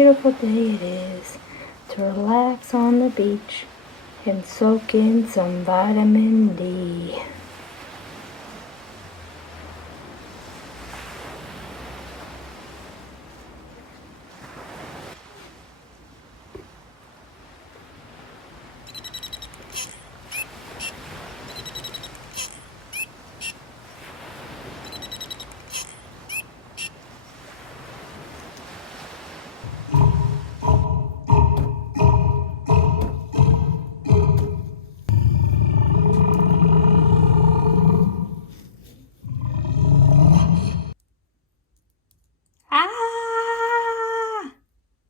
beautiful day it is to relax on the beach and soak in some vitamin D. Ah!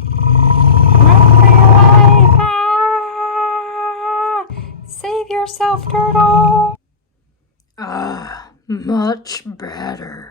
Run for your life! Ah! Save yourself, turtle! Ah, much better.